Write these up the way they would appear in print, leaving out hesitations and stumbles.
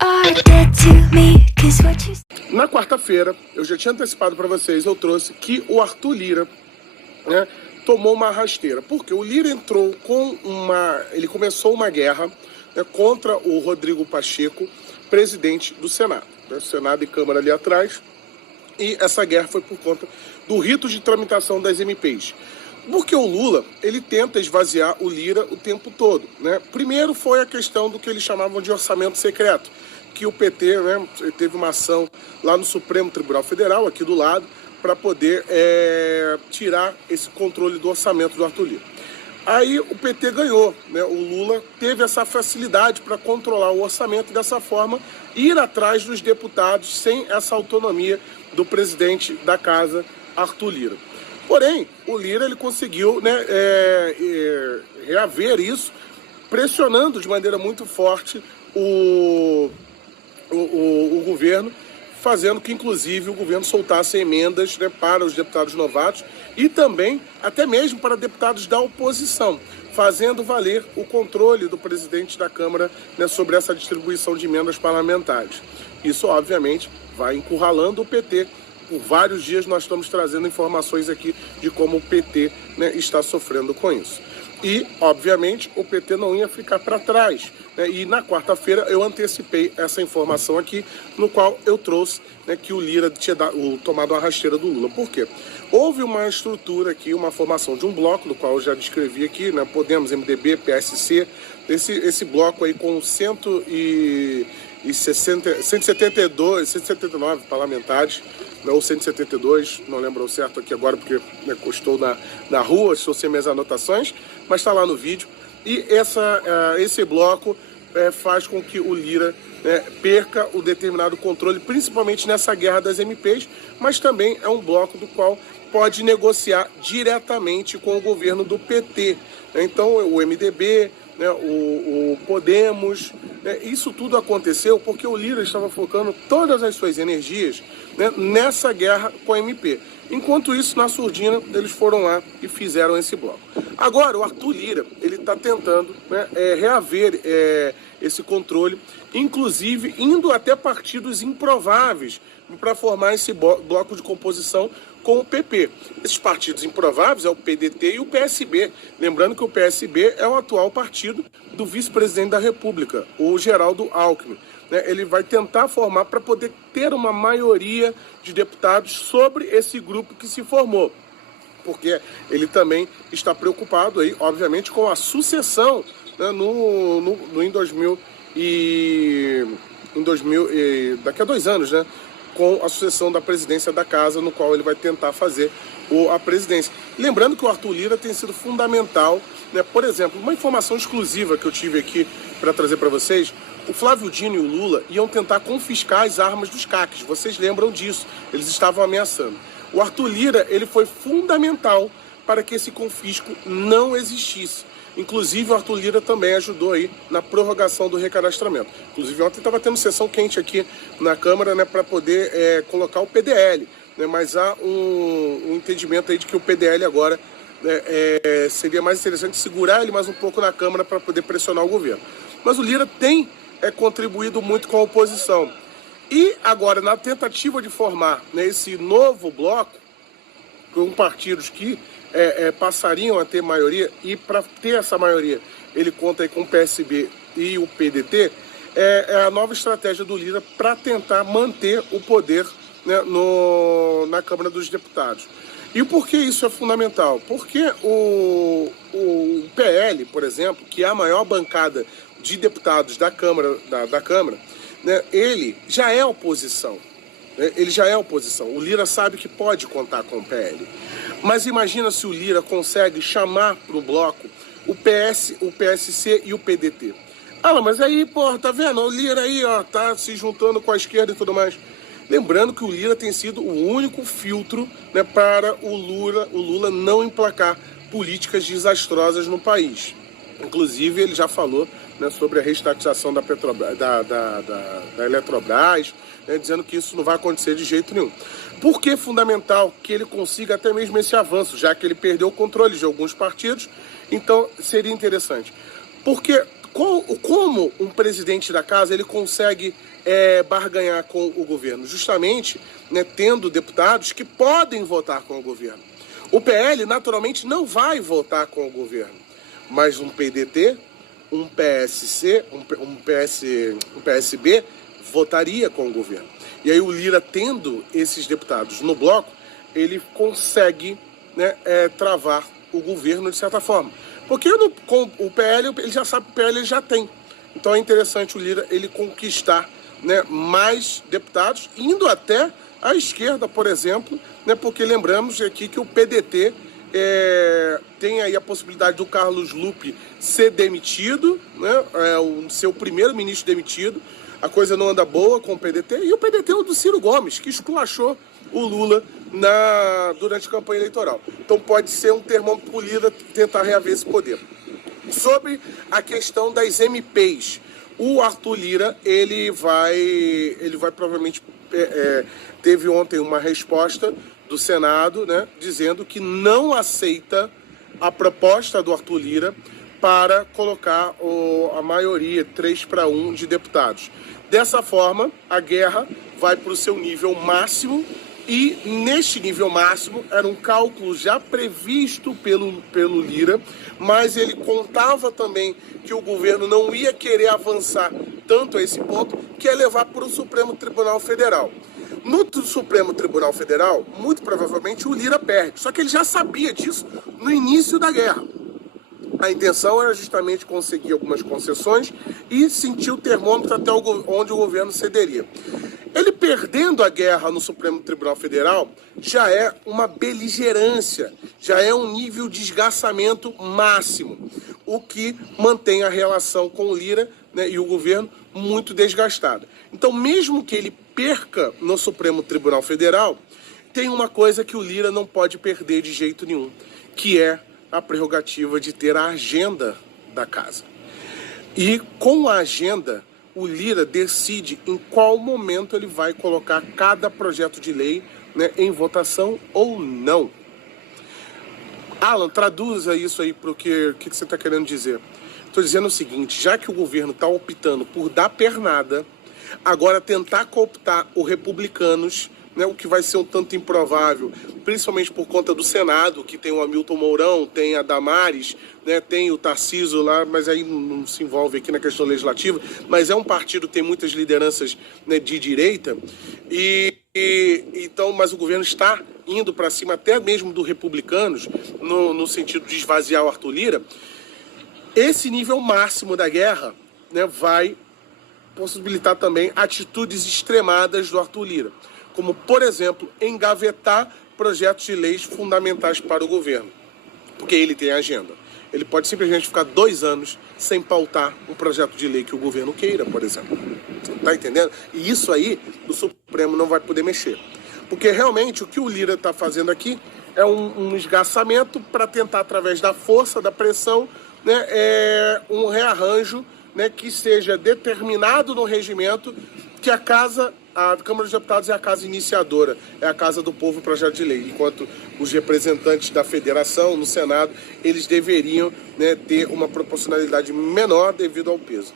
are dead to me, 'cause what you... Na quarta-feira, eu já tinha antecipado para vocês, eu trouxe que o Arthur Lira, né, tomou uma rasteira. Porque o Lira entrou ele começou uma guerra, né, contra o Rodrigo Pacheco, presidente do Senado. Né, Senado e Câmara ali atrás. E essa guerra foi por conta do rito de tramitação das MPs. Porque o Lula, ele tenta esvaziar o Lira o tempo todo, né? Primeiro foi a questão do que eles chamavam de orçamento secreto, que o PT, né, teve uma ação lá no Supremo Tribunal Federal, aqui do lado, para poder tirar esse controle do orçamento do Arthur Lira. Aí o PT ganhou, né? O Lula teve essa facilidade para controlar o orçamento e dessa forma ir atrás dos deputados sem essa autonomia do presidente da casa, Arthur Lira. Porém, o Lira ele conseguiu, né, reaver isso, pressionando de maneira muito forte o governo, fazendo que, inclusive, o governo soltasse emendas, né, para os deputados novatos e também, até mesmo para deputados da oposição, fazendo valer o controle do presidente da Câmara, né, sobre essa distribuição de emendas parlamentares. Isso, obviamente, vai encurralando o PT. Por vários dias nós estamos trazendo informações aqui de como o PT, né, está sofrendo com isso. E, obviamente, o PT não ia ficar para trás, né? E na quarta-feira eu antecipei essa informação aqui, no qual eu trouxe, né, que o Lira tinha tomado a rasteira do Lula. Por quê? Houve uma estrutura aqui, uma formação de um bloco, do qual eu já descrevi aqui, né, Podemos, MDB, PSC, esse bloco aí com 179 parlamentares, ou 172, não lembro o certo aqui agora, porque, né, estou na rua, estou sem minhas anotações, mas está lá no vídeo. E esse bloco faz com que o Lira, né, perca o determinado controle, principalmente nessa guerra das MPs, mas também é um bloco do qual pode negociar diretamente com o governo do PT. Então, o MDB, né, o Podemos, né, isso tudo aconteceu porque o Lira estava focando todas as suas energias, né, nessa guerra com a MP. Enquanto isso, na surdina, eles foram lá e fizeram esse bloco. Agora, o Arthur Lira, ele está tentando, né, reaver esse controle, inclusive indo até partidos improváveis para formar esse bloco de composição com o PP. Esses partidos improváveis é o PDT e o PSB. Lembrando que o PSB é o atual partido do vice-presidente da República, o Geraldo Alckmin. Ele vai tentar formar para poder ter uma maioria de deputados sobre esse grupo que se formou. Porque ele também está preocupado aí, obviamente, com a sucessão, né, daqui a 2 anos, né? Com a sucessão da presidência da casa, no qual ele vai tentar fazer a presidência. Lembrando que o Arthur Lira tem sido fundamental, né? Por exemplo, uma informação exclusiva que eu tive aqui para trazer para vocês, o Flávio Dino e o Lula iam tentar confiscar as armas dos CACs, vocês lembram disso, eles estavam ameaçando. O Arthur Lira, ele foi fundamental para que esse confisco não existisse. Inclusive, o Arthur Lira também ajudou aí na prorrogação do recadastramento. Inclusive, ontem estava tendo sessão quente aqui na Câmara, né, para poder colocar o PDL. Né, mas há um entendimento aí de que o PDL agora, né, seria mais interessante segurar ele mais um pouco na Câmara para poder pressionar o governo. Mas o Lira tem contribuído muito com a oposição. E agora, na tentativa de formar, né, esse novo bloco, com partidos que passariam a ter maioria, e para ter essa maioria ele conta aí com o PSB e o PDT, é a nova estratégia do Lira para tentar manter o poder, né, na Câmara dos Deputados. E por que isso é fundamental? Porque o PL, por exemplo, que é a maior bancada de deputados da Câmara, né, ele já é oposição. Ele já é oposição. O Lira sabe que pode contar com o PL. Mas imagina se o Lira consegue chamar para o bloco o PSC e o PDT. Ah, mas aí, pô, tá vendo? O Lira aí, ó, tá se juntando com a esquerda e tudo mais. Lembrando que o Lira tem sido o único filtro, né, para o Lula não emplacar políticas desastrosas no país. Inclusive, ele já falou, né, sobre a reestatização da Eletrobras, né, dizendo que isso não vai acontecer de jeito nenhum. Por que é fundamental que ele consiga até mesmo esse avanço, já que ele perdeu o controle de alguns partidos? Então, seria interessante. Porque Como um presidente da casa ele consegue barganhar com o governo? Justamente, né, tendo deputados que podem votar com o governo. O PL, naturalmente, não vai votar com o governo, mas um PDT, um PSC, um PSB votaria com o governo. E aí o Lira, tendo esses deputados no bloco, ele consegue, né, travar o governo de certa forma. Porque com o PL, ele já sabe que o PL ele já tem. Então é interessante o Lira ele conquistar, né, mais deputados, indo até à esquerda, por exemplo, né, porque lembramos aqui que o PDT tem aí a possibilidade do Carlos Lupe ser demitido, né, ser o primeiro ministro demitido. A coisa não anda boa com o PDT. E o PDT é o do Ciro Gomes, que esculachou o Lula durante a campanha eleitoral. Então pode ser um termômetro para o Lira tentar reaver esse poder. Sobre a questão das MPs, o Arthur Lira, ele vai provavelmente... teve ontem uma resposta do Senado, né, dizendo que não aceita a proposta do Arthur Lira para colocar a maioria, 3-1 de deputados. Dessa forma, a guerra vai para o seu nível máximo, e neste nível máximo era um cálculo já previsto pelo Lira, mas ele contava também que o governo não ia querer avançar tanto a esse ponto, que é levar para o Supremo Tribunal Federal. No Supremo Tribunal Federal, muito provavelmente o Lira perde, só que ele já sabia disso no início da guerra. A intenção era justamente conseguir algumas concessões e sentir o termômetro até onde o governo cederia. Ele perdendo a guerra no Supremo Tribunal Federal já é uma beligerância, já é um nível de esgarçamento máximo, o que mantém a relação com o Lira, né, e o governo muito desgastada. Então, mesmo que ele perca no Supremo Tribunal Federal, tem uma coisa que o Lira não pode perder de jeito nenhum, que é a prerrogativa de ter a agenda da casa. E com a agenda, o Lira decide em qual momento ele vai colocar cada projeto de lei, né, em votação ou não. Alan, traduza isso aí para o que você está querendo dizer. Estou dizendo o seguinte, já que o governo está optando por dar pernada, agora tentar cooptar os republicanos, né, o que vai ser um tanto improvável, principalmente por conta do Senado, que tem o Hamilton Mourão, tem a Damares, né, tem o Tarcísio lá, mas aí não se envolve aqui na questão legislativa, mas é um partido que tem muitas lideranças, né, de direita, então, mas o governo está indo para cima até mesmo dos republicanos, no sentido de esvaziar o Arthur Lira. Esse nível máximo da guerra, né, vai possibilitar também atitudes extremadas do Arthur Lira, como, por exemplo, engavetar projetos de leis fundamentais para o governo, porque ele tem agenda. Ele pode simplesmente ficar 2 anos sem pautar um projeto de lei que o governo queira, por exemplo. Tá entendendo? E isso aí, o Supremo não vai poder mexer. Porque realmente o que o Lira está fazendo aqui é um esgarçamento para tentar, através da força, da pressão, né, um rearranjo, né, que seja determinado no regimento, que a Câmara dos Deputados é a casa iniciadora, é a casa do povo, projeto de lei, enquanto os representantes da federação, no Senado, eles deveriam, né, ter uma proporcionalidade menor devido ao peso,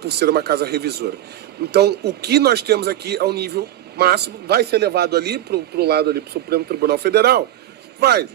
por ser uma casa revisora. Então, o que nós temos aqui é um nível máximo, vai ser levado ali para o lado ali, para o Supremo Tribunal Federal,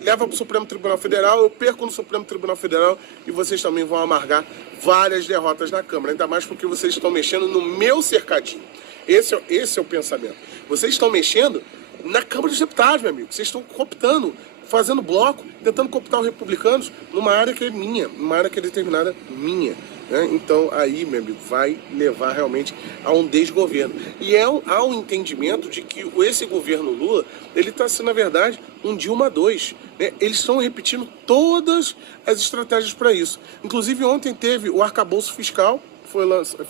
leva para o Supremo Tribunal Federal, eu perco no Supremo Tribunal Federal e vocês também vão amargar várias derrotas na Câmara, ainda mais porque vocês estão mexendo no meu cercadinho. Esse é o pensamento. Vocês estão mexendo na Câmara dos Deputados, meu amigo. Vocês estão cooptando, fazendo bloco, tentando cooptar os republicanos numa área que é minha, numa área que é determinada minha. Né? Então, aí, meu amigo, vai levar realmente a um desgoverno. E há um entendimento de que esse governo Lula, ele está sendo, na verdade, um Dilma II. Né? Eles estão repetindo todas as estratégias para isso. Inclusive, ontem teve o arcabouço fiscal,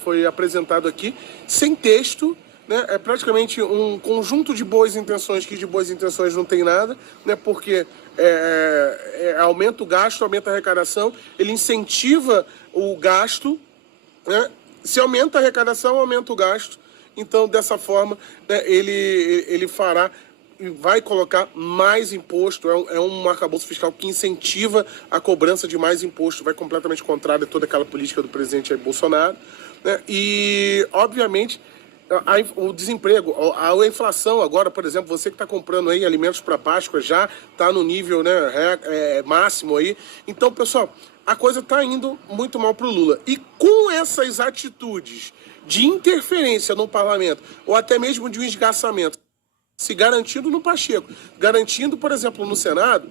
foi apresentado aqui, sem texto, né? É praticamente um conjunto de boas intenções, que de boas intenções não tem nada, né? Porque aumenta o gasto, aumenta a arrecadação, ele incentiva o gasto, né? Se aumenta a arrecadação, aumenta o gasto. Então, dessa forma, né, ele fará vai colocar mais imposto, é um arcabouço fiscal que incentiva a cobrança de mais imposto, vai completamente contrário a toda aquela política do presidente Jair Bolsonaro, né? E, obviamente, o desemprego, a inflação agora, por exemplo, você que está comprando aí alimentos para Páscoa já está no nível, né, máximo aí. Então, pessoal, a coisa está indo muito mal para o Lula. E com essas atitudes de interferência no parlamento, ou até mesmo de um esgarçamento, se garantindo no Pacheco, garantindo, por exemplo, no Senado,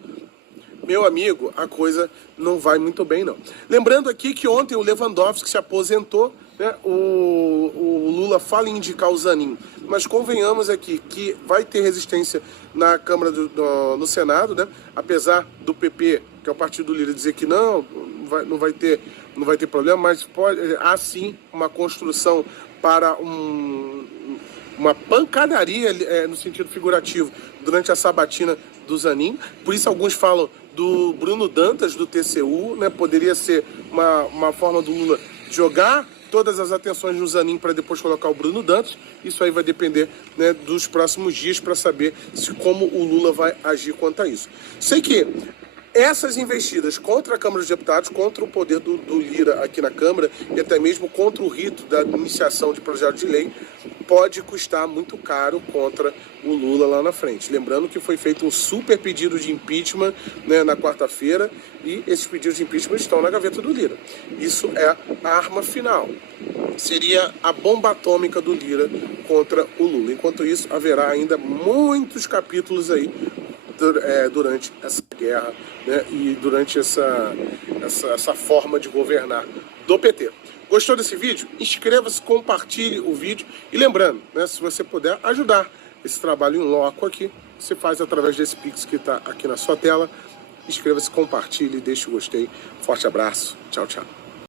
meu amigo, a coisa não vai muito bem, não. Lembrando aqui que ontem o Lewandowski se aposentou, né? O Lula fala em indicar o Zanin, mas convenhamos aqui que vai ter resistência na Câmara, no Senado, né? Apesar do PP, que é o partido do Lira, dizer que não vai ter problema, mas há sim uma construção para uma pancadaria, no sentido figurativo, durante a sabatina do Zanin. Por isso alguns falam do Bruno Dantas, do TCU, né? Poderia ser uma forma do Lula jogar todas as atenções no Zanin para depois colocar o Bruno Dantas. Isso aí vai depender, né, dos próximos dias para saber como o Lula vai agir quanto a isso. Sei que essas investidas contra a Câmara dos Deputados, contra o poder do Lira aqui na Câmara e até mesmo contra o rito da iniciação de projeto de lei, pode custar muito caro contra o Lula lá na frente. Lembrando que foi feito um super pedido de impeachment, né, na quarta-feira, e esses pedidos de impeachment estão na gaveta do Lira. Isso é a arma final. Seria a bomba atômica do Lira contra o Lula. Enquanto isso, haverá ainda muitos capítulos aí durante essa guerra, né, e durante essa forma de governar do PT. Gostou desse vídeo? Inscreva-se, compartilhe o vídeo e lembrando, né, se você puder ajudar esse trabalho em loco aqui, você faz através desse Pix que está aqui na sua tela. Inscreva-se, compartilhe, deixe o gostei. Forte abraço. Tchau, tchau.